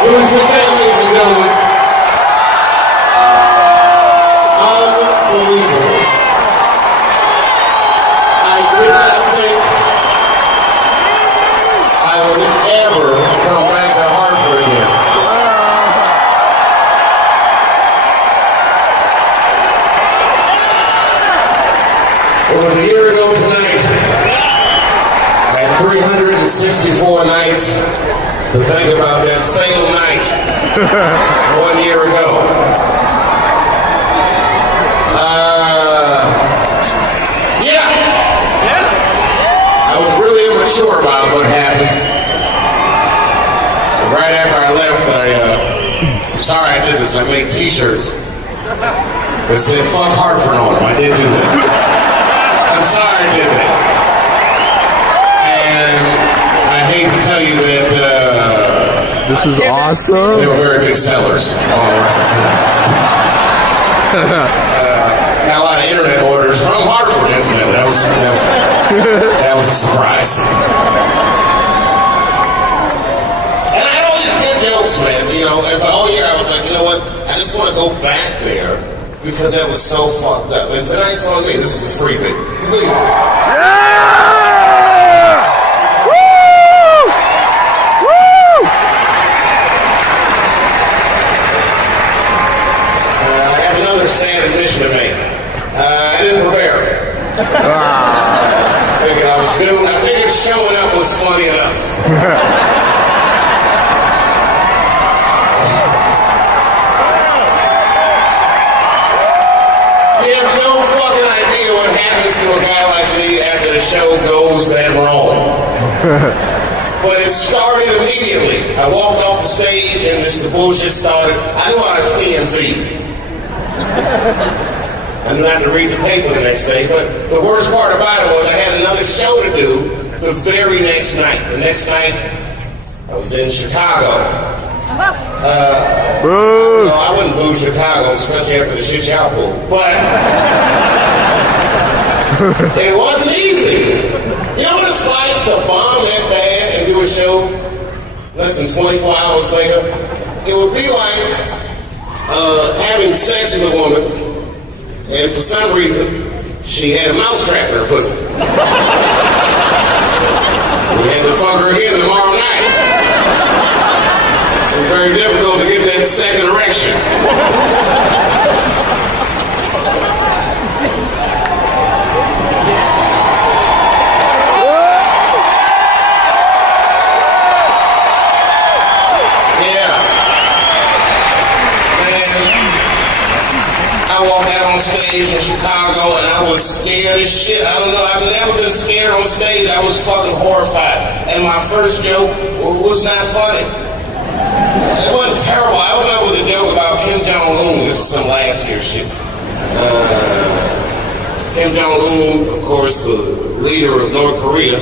Ladies and gentlemen. Unbelievable. I did not think I would ever come back to Hartford again. It was a year ago tonight. I had 364 nights to think about that fatal night 1 year ago. I was really immature about what happened. Right after I left, I'm sorry I did this. I made t-shirts that said "fuck Hartford" on them. I did do that. I'm sorry I did that. And I hate to tell you that this is awesome. They were very good sellers. Got a lot of internet orders from Hartford, incidentally. That was a surprise. And I had all these good jokes, man. You know, and the whole year I was like, you know what? I just want to go back there because that was so fucked up. And tonight's on me. This is a free bit. Sad admission to make. I didn't prepare. I figured I was new. I figured showing up was funny enough. You have no fucking idea what happens to a guy like me after the show goes that wrong. But it started immediately. I walked off the stage and the bullshit started. I knew I was TMZ. I didn't have to read the paper the next day, but the worst part about it was I had another show to do the very next night. The next night, I was in Chicago. No, I wouldn't boo Chicago, especially after the shit y'all pulled. But it wasn't easy. You know what it's like to bomb that bad and do a show less than 24 hours later? It would be like having sex with a woman, and for some reason, she had a mousetrap in her pussy. We had to fuck her again tomorrow night. It was very difficult to get that second erection. I walked out on stage in Chicago and I was scared as shit. I don't know, I've never been scared on stage. I was fucking horrified. And my first joke was not funny. It wasn't terrible. I opened up with a joke about Kim Jong-un. This is some last year shit. Kim Jong-un, of course, the leader of North Korea,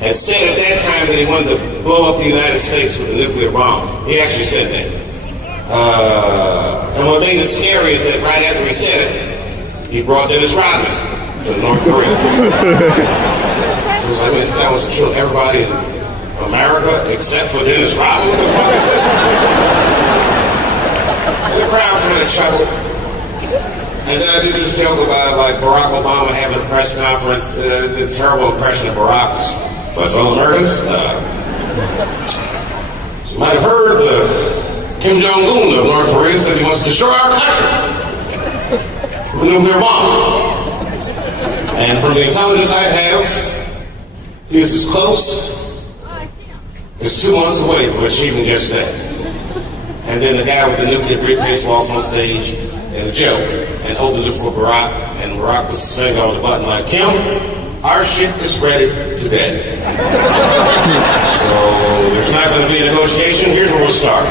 had said at that time that he wanted to blow up the United States with a nuclear bomb. He actually said that. And what made it scary is that right after he said it, he brought Dennis Rodman to North Korea. So I mean, this guy wants to kill everybody in America except for Dennis Rodman. What the fuck is this? And the crowd kind of chuckled. And then I did this joke about like Barack Obama having a press conference, the terrible impression of Barack was. But fellow Americans, you might have heard Kim Jong-un of North Korea says he wants to destroy our country with a nuclear bomb. And from the intelligence I have, he is as close as 2 months away from achieving just that. And then the guy with the nuclear briefcase walks on stage and a joke and opens it for Barack, and Barack puts his finger on the button like, Kim, our ship is ready today. So there's not going to be a negotiation. Here's where we'll start.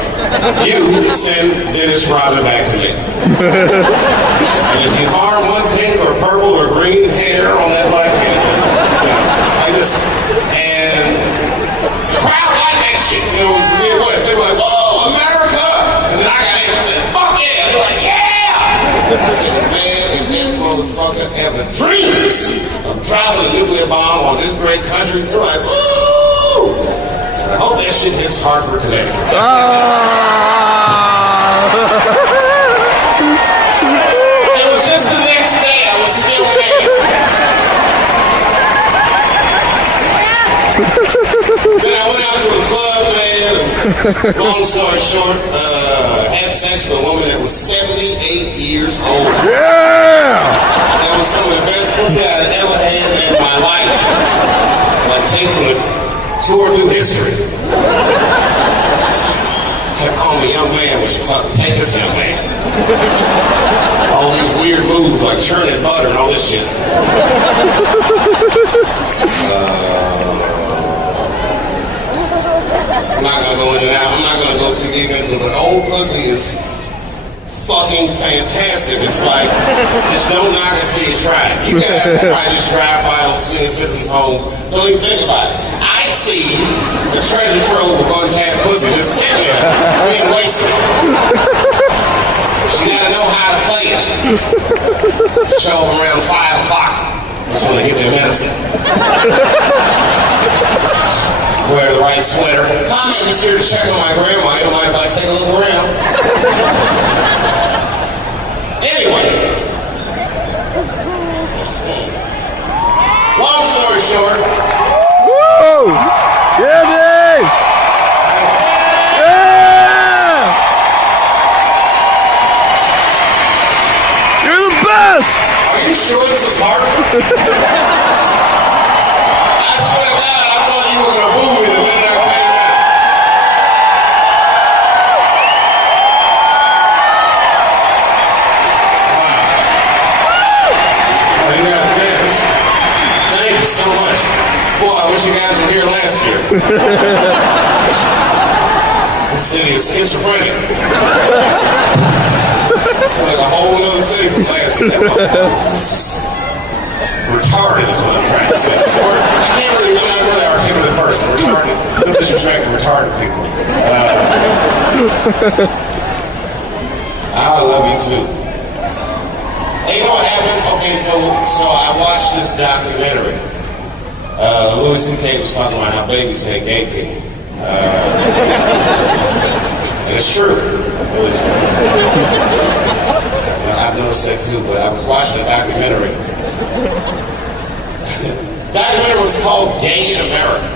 You send Dennis Rodman back to me. And if you harm one pink or purple or green hair on that black hand, like this, and the crowd liked that shit. You know, it was the Midwest. They were like, "Oh, America!" And then I got in and said, "Fuck yeah!" They're like, "Yeah!" I said, "Man, if that motherfucker ever dreams of dropping a nuclear bomb on this great country," they're like, "Woo!" So I hope that shit hits Hartford, Connecticut. It was just the next day, I was still mad. Then I went out to a club, man, and long story short, had sex with a woman that was 78 years old. Yeah! That was some of the best pussy I'd ever had in my life. And I'm taking a tour through history. Kept calling me young man when she fucking take this young man. All these weird moves like churning butter and all this shit. I'm not gonna go in and out. I'm not gonna go too deep into it, but old pussy is fucking fantastic. It's like, just don't knock it till you try it. You guys probably just drive by those senior citizens' homes. Don't even think about it. I see the treasure trove of untapped pussy just sitting there being wasted. She gotta know how to play it. Show them around 5 o'clock. That's when they get their medicine. Wear the right sweater. Hi, I'm just here to check on my grandma. You don't mind if I take a look around? Anyway. Long story short. Woo! Yeah, Dave! Yeah! You're the best! Are you sure this is Hartford? I swear to God, I thought you were going to boo me the minute I came out. Wow. Oh, you got this. Thank you so much. Boy, I wish you guys were here last year. This city is schizophrenic. It's like a whole other city from last year. It's just retarded is what I'm trying to say. I'm not really articulate person. Retarded. No disrespect to retarded people. I love you too. Hey, you know what happened? Okay, so I watched this documentary. Louis C.K. was talking about how babies hate gay people. And it's true. I've noticed that too, but I was watching a documentary. The documentary was called Gay in America.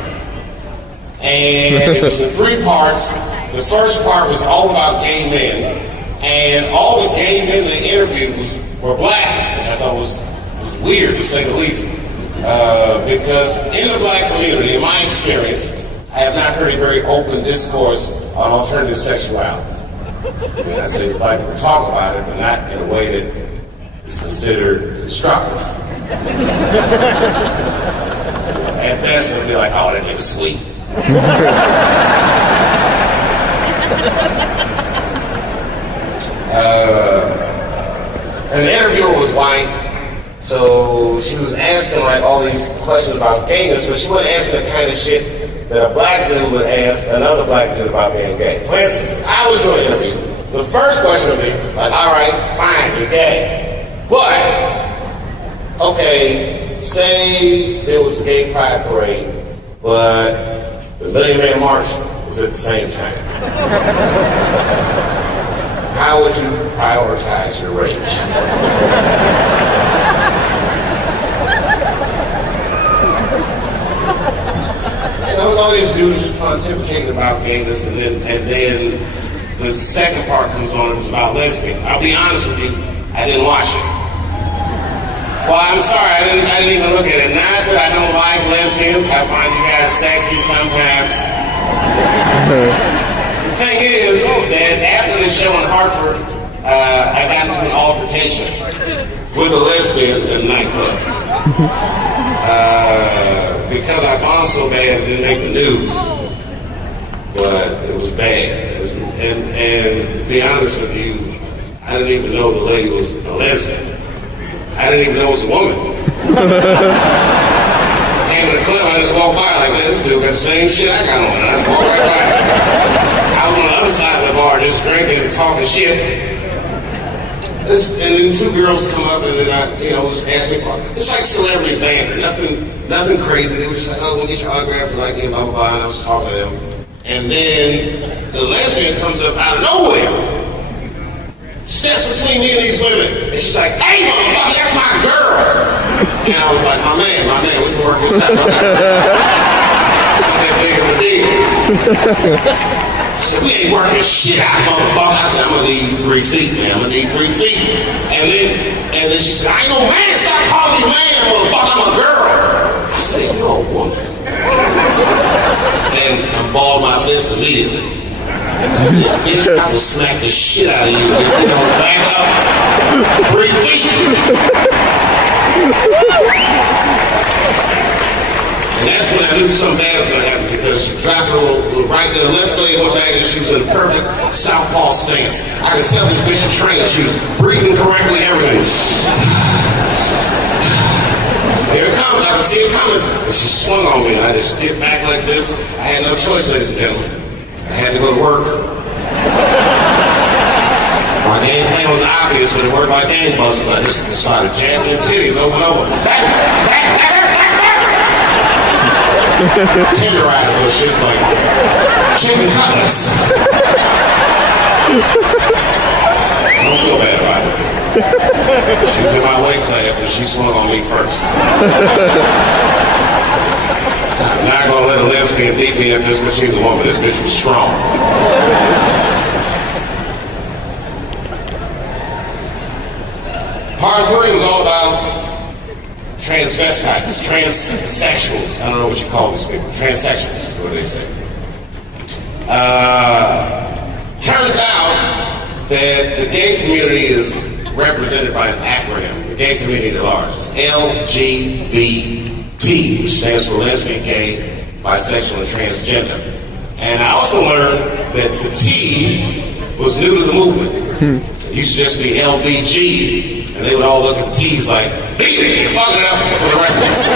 And it was in 3 parts. The first part was all about gay men. And all the gay men they interviewed were black, which I thought was weird, to say the least. Because in the black community, in my experience, I have not heard a very open discourse on alternative sexualities. I mean, I say the black people talk about it, but not in a way that is considered constructive. At best, it would be like, oh, that nigga's sweet. And the interviewer was white, so she was asking like all these questions about gayness, but she wasn't asking the kind of shit that a black dude would ask another black dude about being gay. For instance, I was doing an interview. The first question would be like, all right, fine, you're gay. But, okay, say there was a gay pride parade, but the Million Man March was at the same time. How would you prioritize your rage? All these dudes just pontificating about gayness, and then the second part comes on and it's about lesbians. I'll be honest with you, I didn't watch it. Well, I'm sorry, I didn't even look at it. Not that I don't like lesbians, I find you guys sexy sometimes. The thing is that after the show in Hartford, I got into an altercation with a lesbian in a nightclub. Because I bombed so bad, it didn't make the news, but it was bad. And to be honest with you, I didn't even know the lady was a lesbian. I didn't even know it was a woman. Came to the club, I just walked by like, man, this dude got the same shit I got on. I just walked right by. I was on the other side of the bar just drinking and talking shit. And then 2 girls come up and then I, just ask me for, it's like celebrity banter. Nothing nothing crazy. They were just like, oh, we'll get your autograph and like, blah, blah, blah. And I was talking to them. And then the lesbian comes up out of nowhere, steps between me and these women. And she's like, hey, motherfucker, that's my girl. And I was like, my man, we can work this out. It's not that big of a deal. She said, we ain't working shit out, motherfucker. I said, I'm gonna need 3 feet, man. I'm gonna need 3 feet. And then she said, I ain't no man. Stop calling me man, motherfucker. I'm a girl. I said, you're a woman. And I balled my fist immediately. I said, bitch, I will smack the shit out of you if you don't back up 3 feet. And that's when I knew something bad was gonna happen, because she dropped her right there, left leg went back, and she was in a perfect southpaw stance. I could tell this bitch was trained. She was breathing correctly, everything. So here it comes, I could see it coming. And she swung on me, and I just get back like this. I had no choice, ladies and gentlemen. I had to go to work. My game plan was obvious, but it worked like gangbusters. I just started jamming them titties over and over. Tenderize those shits like chicken cutlets. I don't feel bad about it. She was in my weight class and she swung on me first. I'm not gonna let a lesbian beat me up just because she's a woman. This bitch was strong. Part 3 was all about transvestites, transsexuals. I don't know what you call these people. Transsexuals, what do they say? Turns out that the gay community is represented by an acronym. The gay community at large. It's LGBT, which stands for lesbian, gay, bisexual, and transgender. And I also learned that the T was new to the movement. It used to just be LBG. And they would all look at the T's like, beat it, you're fucking it up for the rest of us.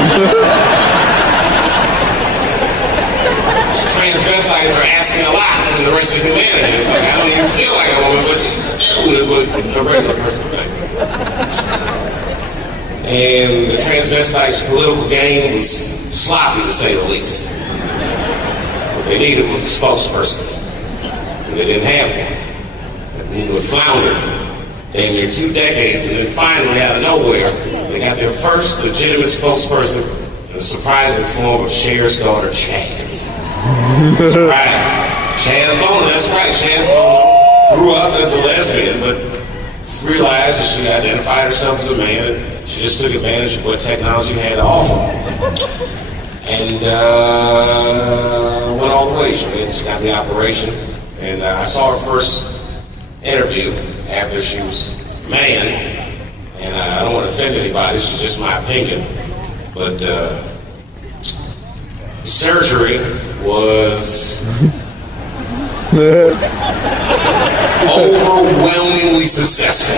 Transvestites are asking a lot from the rest of humanity. It's like, I know you feel like a woman, but you do what a regular person would think. And the transvestites' political game was sloppy, to say the least. What they needed was a spokesperson. And they didn't have one. The movement floundered. Damn near 2 decades, and then finally, out of nowhere, they got their first legitimate spokesperson in the surprising form of Cher's daughter, Chaz. That's right. Chaz Bono, that's right. Chaz Bono grew up as a lesbian, but realized that she identified herself as a man, and she just took advantage of what technology had to offer. And went all the way. She got the operation, and I saw her first interview after she was a man, and I don't want to offend anybody, this is just my opinion, but surgery was overwhelmingly successful.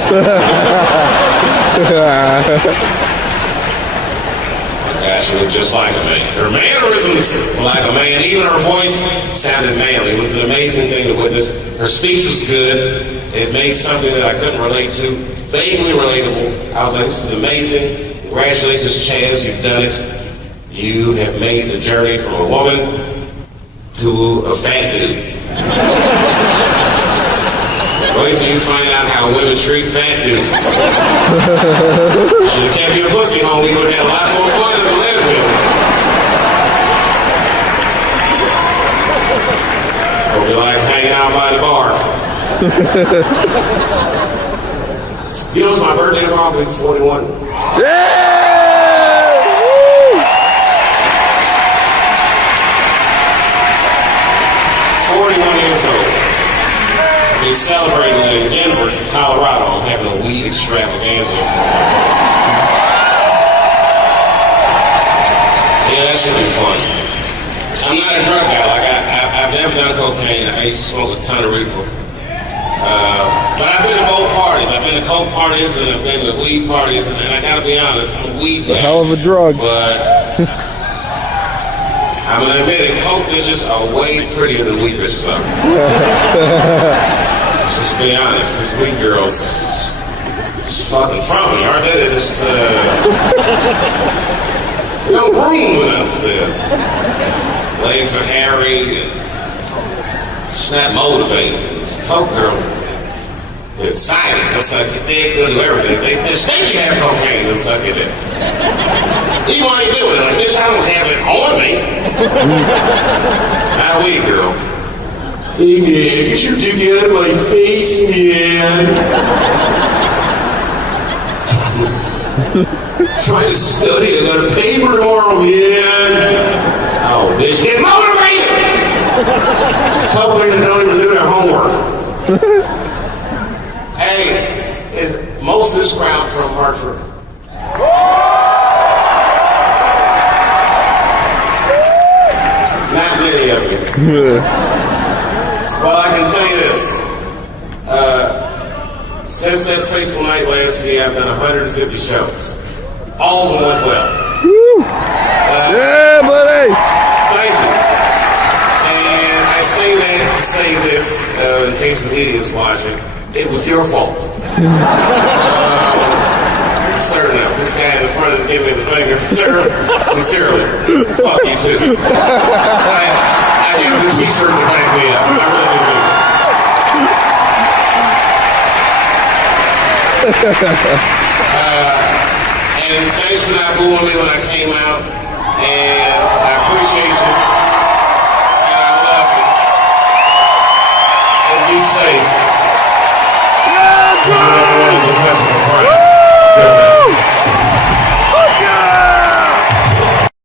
She looked just like a man. Her mannerisms were like a man. Even her voice sounded manly. It was an amazing thing to witness. Her speech was good. It made something that I couldn't relate to vaguely relatable. I was like, this is amazing. Congratulations, Chaz. You've done it. You have made the journey from a woman to a fat dude. Wait till you find out how women treat fat dudes. Should have kept your pussy home. You would have had a lot more fun as a lesbian. Hope you like hanging out by the bar. You know it's my birthday tomorrow. I'll be 41. Yeah! 41 years old. We're celebrating in Denver, Colorado. I'm having a weed extravaganza. Yeah, that should be fun. I'm not a drug guy. Like I've never done cocaine. I used to smoke a ton of reefer. But I've been to both parties. I've been to coke parties and I've been to weed parties. And I gotta be honest, I'm a weed guy. It's a hell of a drug. But I'm gonna admit it, coke bitches are way prettier than weed bitches are. Just be honest, these weed girls just fucking from me, aren't they? They're just, You don't groom enough. Their legs are hairy and she's not motivated. It's a folk girl. They're excited. They'll suck your dick. They'll do everything. They think you have cocaine. They'll suck your dick. Even while you do it, like, bitch, I don't have it on me. How we, girl? Hey, man, get your dick out of my face, man. Trying to study. I got a paper tomorrow, man. Oh, bitch, get motivated! There's a couple here that don't even do their homework. Hey, most of this crowd from Hartford. Not many of you. Well, I can tell you this. Since that fateful night last year, I've done 150 shows. All of them went well. Yeah, buddy. Thank you. And I say that to say this, in case the media is watching. It was your fault. Sir, now, this guy in the front is giving me the finger. Sir, sincerely, fuck you too. I have the t-shirt to back me up. I really do. And thanks for not booing me when I came out. And I appreciate you.